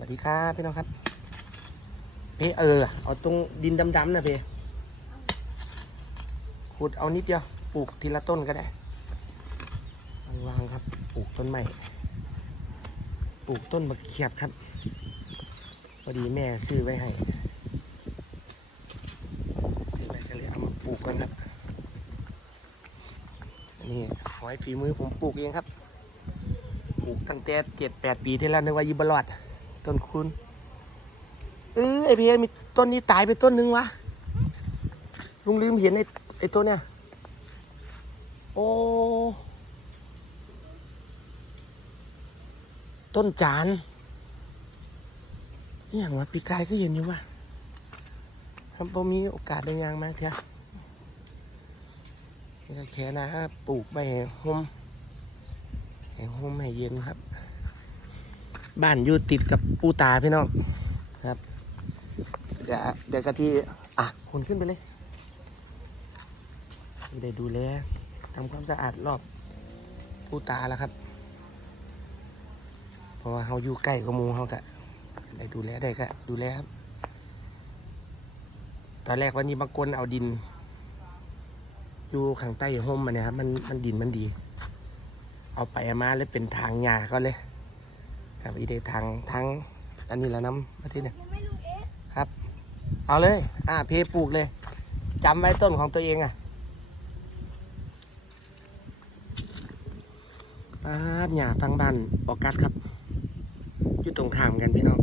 วัสดีครับพี่น้องครับเพเออเอาตรงดินดำๆนะเพขุดเอานิดเดียวปลูกทีละต้นก็ได้วางครับปลูกต้นใหม่ปลูกต้นมะเขียบครับพอดีแม่ซื้อไว้ให้ซื้อไว้ก็เลยเอามาปลูกกันครับนี่หอยฝีมือผมปลูกเองครับ ปลูกตั้งแต่เจ็ดแปดปีที่แล้วนึกว่ายิบรอด ต้นคุณเออไอเพียมีต้นนี้ตายไปต้นนึงวะลุงลืมเห็นไอไอตัวเนี้ยโอ้ต้นจานนี่อย่างวะปีกายก็เห็นอยู่วะครับพอมีโอกาสได้ยังมาเถอะนี่ก็แค่นะปลูกไปให้ห่มให้ห่มให้เย็นครับ บ้านอยู่ติดกับปูตาพี่น้องครับ เดี๋ยวเดี๋ยวกะทีอะคนขึ้นไปเลยได้ดูแลทำความสะอาดรอบปูตาแล้วครับ เพราะว่าเขาอยู่ใกล้กับมูเขากะได้ดูแลได้ก็ดูแลครับตอนแรกวันนี้บางคนเอาดิน อยู่ข้างใต้ห่มมันเนี่ยครับมันมันดินมันดี เอาไปเอามาเลยเป็นทางหญ้าก็เลย ครับอีเดทางทางอันนี้แล้วน้ำมาที่เนี่ยยังไม่รู้เอ๊ะครับ เอาเลย อ่าเพปลูกเลยจำไว้ต้นของตัวเองอะป้าดหญ้าฟังบ้านออกกัดครับ อยู่ตรงข้ามกันพี่น้อง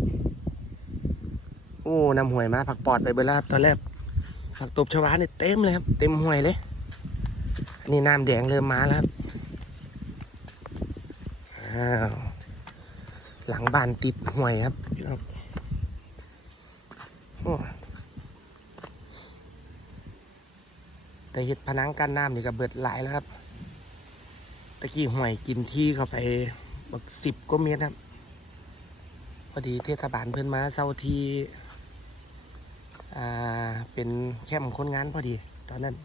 โอ้นำห่วยมาผักปอดไปเบอร์แล้วครับตอนแรกผักตบชวาเนี่ยเต็มเลยครับ เต็มห่วยเลยอันนี้น้ำแดงเริ่มมาแล้วครับอ้าว หลังบ้านติดห่วยครับพี่น้องแต่เห็ดพนังกันน้ำนี่ก็เบิดหลายแล้วครับตะกี้ห่วยกินที่เข้าไปบักสิบก็เมตรครับพอดีเทศบาลเพิ่อนมาเศร้าที่อ่าเป็นแคมป์คนงานพอดี ตอนนั้น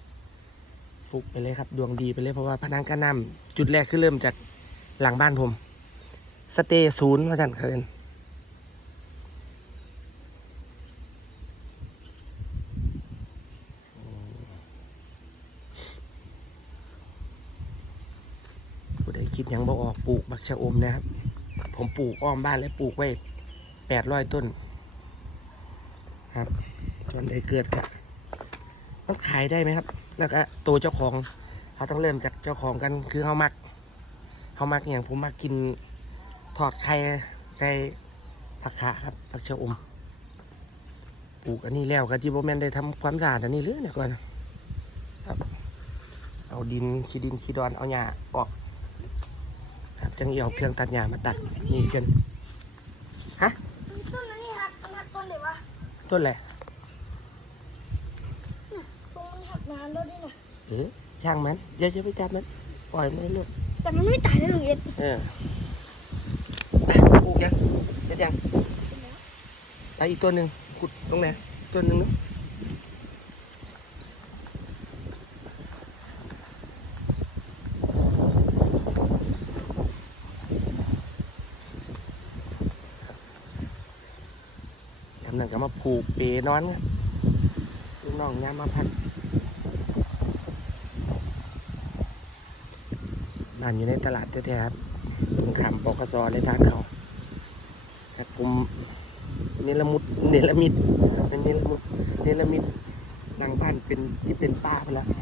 ฟุกไปเลยครับ ดวงดีไปเลยเพราะว่าพนังกันน้ำจุดแรกคือเริ่มจากหลังบ้านผม สเตย์ศูนย์ว่าจันเคินผู้ใดคิดยังบ่ออกปลูกบักชะอมนะครับ ผมปลูกอ้อมบ้านและปลูกไว้แปดร้อยต้น ครับ จนได้เกิดกะมันขายได้ไหมครับ แล้วก็ตัวเจ้าของเขาต้องเริ่มจากเจ้าของกันคือเขามักเขามักอย่างผมมักกิน อดไข่ใส่ผักขาครับผักชะอมปลูกอันนี้แล้วก็ที่โบแมนได้ทำความสะอาดอันนี้เรื่อยเนี่ยก่อนครับ เอาดินขี้ดินขี้ดอนเอาหญ้าออกครับจังเอาเครื่องตัดหญ้ามาตัดนี่กันต้นนั้นนี่หักมันหักต้นเลยวะต้นอะไรทรงมันหักนานแล้วดิน่ะเออช่างมันอย่าจะไปจับมันปล่อยมันลูกแต่มันไม่ตายนะลุงเอ็ดเออไปป ลูกยังเสร็จยังไปอีกตัวหนึ่งขุดตรงไหนตัวหนึ่งนอะกำลังก็มาผูกเปนอนครับลูกน้องยามมาพักบ้านอยู่ในตลาดแท้ๆครับตรงขามปกสเลยทางเขา ผมเนรมุดเนรมิดเป็นเนรมุดเนรมิดหลังบ้านเป็นที่เป็นป้าไปแล้วครั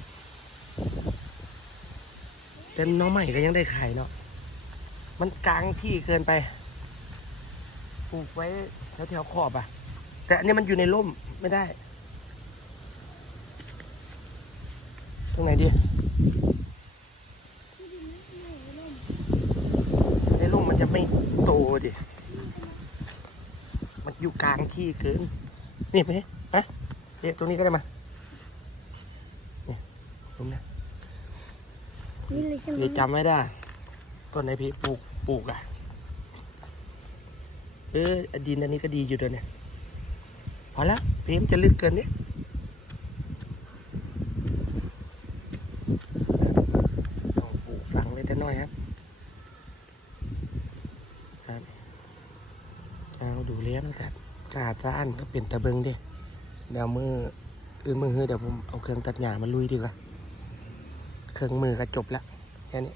บเป็นน้องใหม่ก็ยังได้ขายเนาะมันกลางที่เกินไปปลูกไว้แถวๆขอบอะ แต่อันนี้มันอยู่ในร่มไม่ได้ ตรงไหนดี ในร่มมันจะไม่โต ดิ มันอยู่กลางที่เกิน นี่ไหมฮะเดี๋ยวตรงนี้ก็ได้มาเนี่ยตรงเนี้ยนี่เลยใช่ไหมเดี๋ยวจำไว้ได้ ต้นไหนพี่ปลูกปลูกอะ เออดินอันนี้ก็ดีอยู่ตัวเนี่ย พอละพี่มันจะลึกเกินเนี่ยต้องปลูกฝังไว้แต่น้อยครับครับ เอาดูเลี้ยงครับจ่าตาอันก็เป็นตะเบิงเดิเดี๋ยวมืออื่นมือเฮ้ยเดี๋ยวผมเอาเครื่องตัดหญ้ามาลุยดีกว่า เครื่องมือก็จบละแค่นี้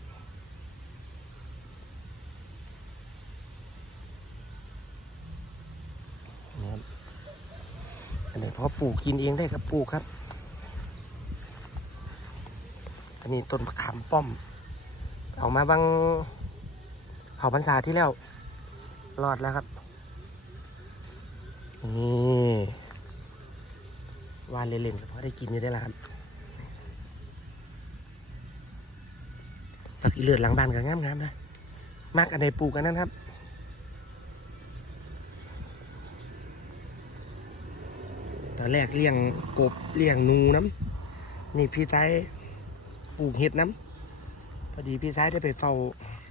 อันนี้พอปลูกกินเองได้ครับปลูกครับ อันนี้ต้นมะขามป้อม ออกมาบางเขาพรรษาที่แล้ว รอดแล้วครับ นี่วานเล่นๆก็พอได้กินนี่ได้ล้วครับผักอีเลือดหลังบ้านก็งามๆนะมากอันใดปลูกกันนั้นครับตอนแรกเลี้ยงกบเลี้ยงนูน้ำนี่พี่ไต้ปลูกเห็ดน้ำพอดีพี่ซ้ายได้ไปเฝ้า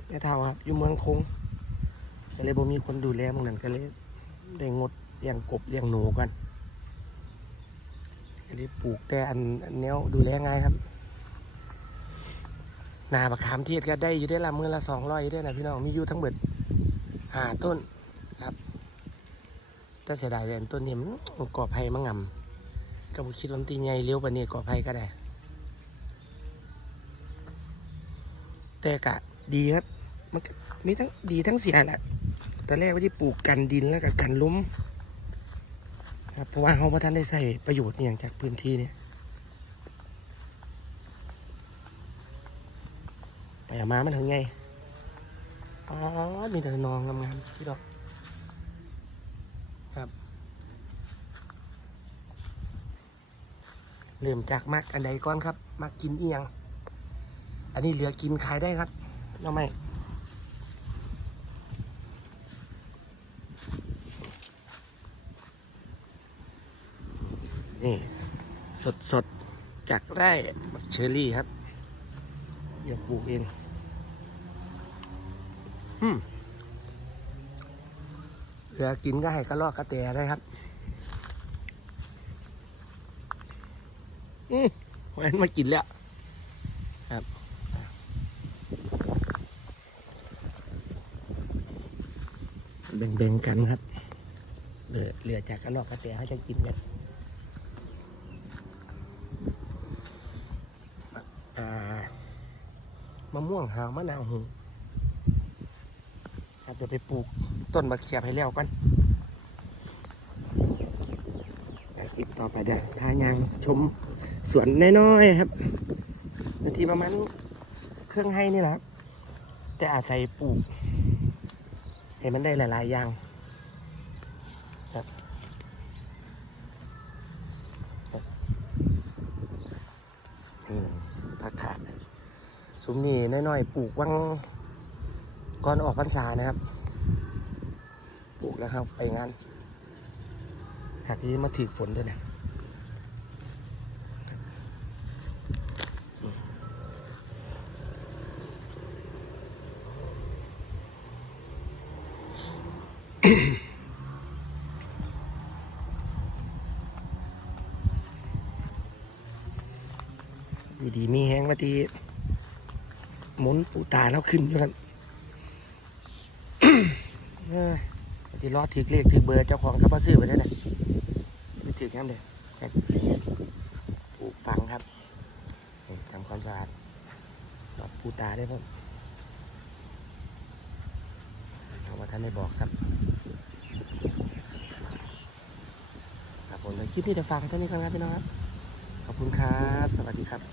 แม่เท่าครับอยู่เมืองคงก็เลยบ่มีคนดูแลหมึงนั้นก็เลยได้งด เลี้ยงกบเลี้ยงหนูกันก็เลยปลูกแต่อันอันแนวดูแลง่ายครับ นาบักขามเทศก็ได้อยู่ได้ละมือละสองร้อยได้นะพี่น้องมีอยู่ทั้งหมดหาต้นครับแต่เสียดายเลยอันต้นนี้มันก่อไผ่มางงำก็บ่คิดวันตีใหญ่เลี้ยวปนนี้ก่อไผ่ก็ได้ แต่กะดีครับ มันมีทั้งดีทั้งเสียแหละตอนแรกว่าที่ปลูกกันดินแล้วก็กันล้ม ครับเพราะว่าเขาพระท่านได้ใส่ประโยชน์อย่างจากพื้นที่เนี่ยไปเอามามันถึงไงอ๋อ มีแต่นองงามๆพี่ดอก ครับ เริ่มจากมักอันใดก่อนครับ มักกินเอียง อันนี้เหลือกินขายได้ครับน้องไม่ นี่ สดสดๆจากไร่บักเชอรี่ครับ อยากปลูกเองอืมเหลือกินก็ให้กระลอกกระแตได้ครับ อืมวันมากินแล้วครับแบ่งๆกันครับเหลือเหลือจากกระลอกกระแตให้จะกินกัน อ่า ม่วงหาวมะนาวหูครับเดี๋ยวไปปลูกต้นบักเขียบให้แล้วกันคลิปต่อไปเดี๋ยวทายางชมสวนน้อยๆครับบางทีประมาณเครื่องให้นี่แหละครับแต่อาศัยปลูกให้มันได้หลายๆอย่างครับนี่ผักขาด ซุ้มนี่น้อยๆปลูกวังก่อนออกพรรษานะครับ ปลูกแล้วครับไปงานหากที่มาถือฝนด้วยนะอยู่ดีมีแห้งมาที หมุนปูตาแล้วขึ้นอยู่กันเอ้ยว่าที่รอถือเลขถือเบอร์เจ้าของเขามาซื้อไปได้ไหนะไม่ถือแค่เดียวปลูกฝังครับทำความสะอาดรอบปูตาได้พ่อเอาว่าท่านได้บอกครับครับผมเลยคลิปนี้จะฝากให้ท่านนี้ครับพี่น้องครับ ขอบคุณครับ สวัสดีครับ